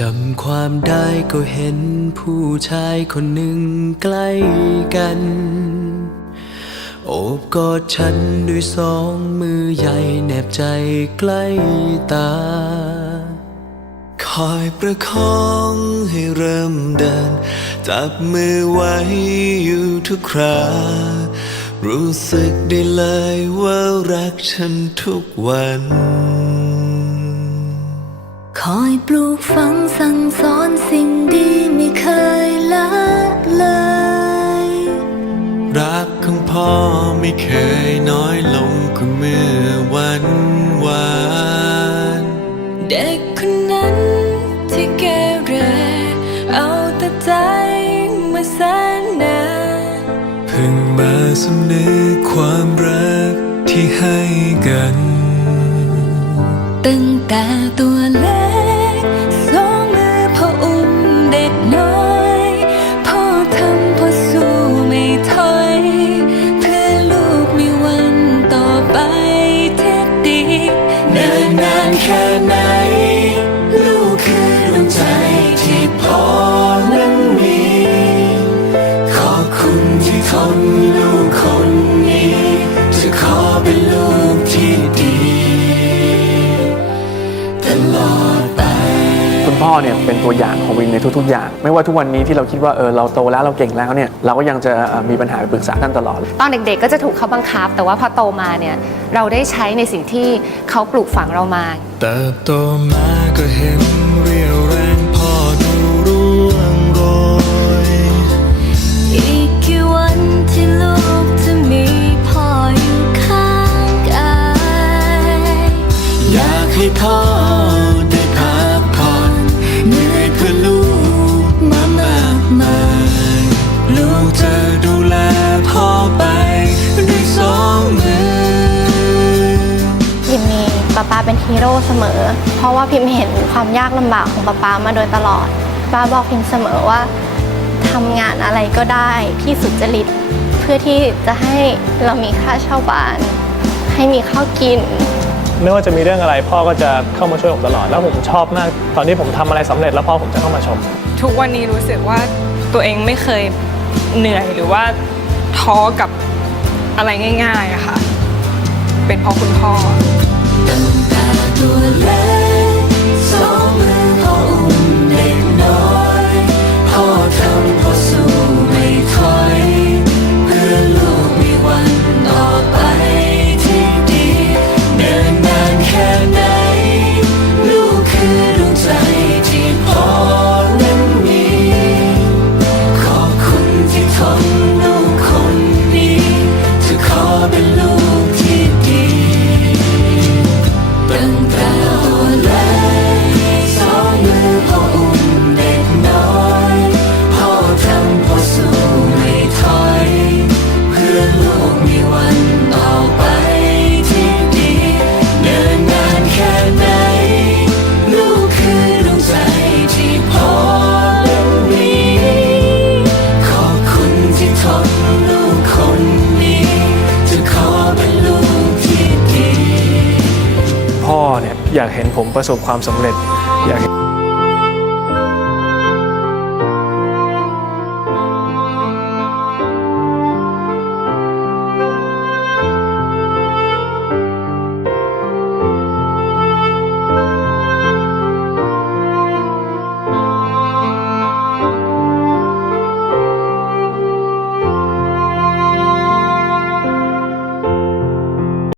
จำความได้ก็เห็นผู้ชายคนหนึ่งใกล้กัน โอบกอดฉันด้วยสองมือใหญ่แนบใจใกล้ตา คอยประคองให้เริ่มเดิน จับมือไว้อยู่ทุกครา รู้สึกได้เลยว่ารักฉันทุกวัน ปลูกฝังสั่งสอนสิ่งดีไม่เคยละเลย รักของพ่อไม่เคยน้อยลงกว่าเมื่อวันวานเด็กคนนั้นที่เกเรเอาแต่ใจมาแสนนานเพิ่งมาสำนึกความรักที่ให้กัน ตั้งแต่ตัวเล็ก อเนี่ยเป็นตัวอย่างของวินในทุกๆอย่าง ไม่ว่าทุกวันนี้ที่เราคิดว่าเออเราโตแล้วเราเก่งแล้วเนี่ยเราก็ยังจะเอ่อมีปัญหาไปปรึกษาท่านตลอด ตอนเด็กๆก็จะถูกเขาบังคับ แต่ว่าพอโตมาเนี่ยเราได้ใช้ในสิ่งที่เขาปลูกฝังเรามาเติบโตมาก็เห็นเรียว เป็นฮีโร่เสมอ เพราะว่าพิมเห็นความยากลำบากของป้าป้ามาโดยตลอดป้าบอกพิมเสมอว่าทำงานอะไรก็ได้ที่สุจริต เพื่อที่จะให้เรามีค่าเช่าบ้าน ให้มีข้าวกิน ไม่ว่าจะมีเรื่องอะไรพ่อก็จะเข้ามาช่วยผมตลอด แล้วผมชอบมาก ตอนที่ผมทำอะไรสำเร็จแล้วพ่อผมจะเข้ามาชม ทุกวันนี้รู้สึกว่าตัวเองไม่เคยเหนื่อยหรือว่าท้อกับอะไรง่ายๆอะค่ะ เป็นเพราะคุณพ่อตั้งแต่ตัวเล็ก อยากเห็นผมประสบความสำเร็จอยาก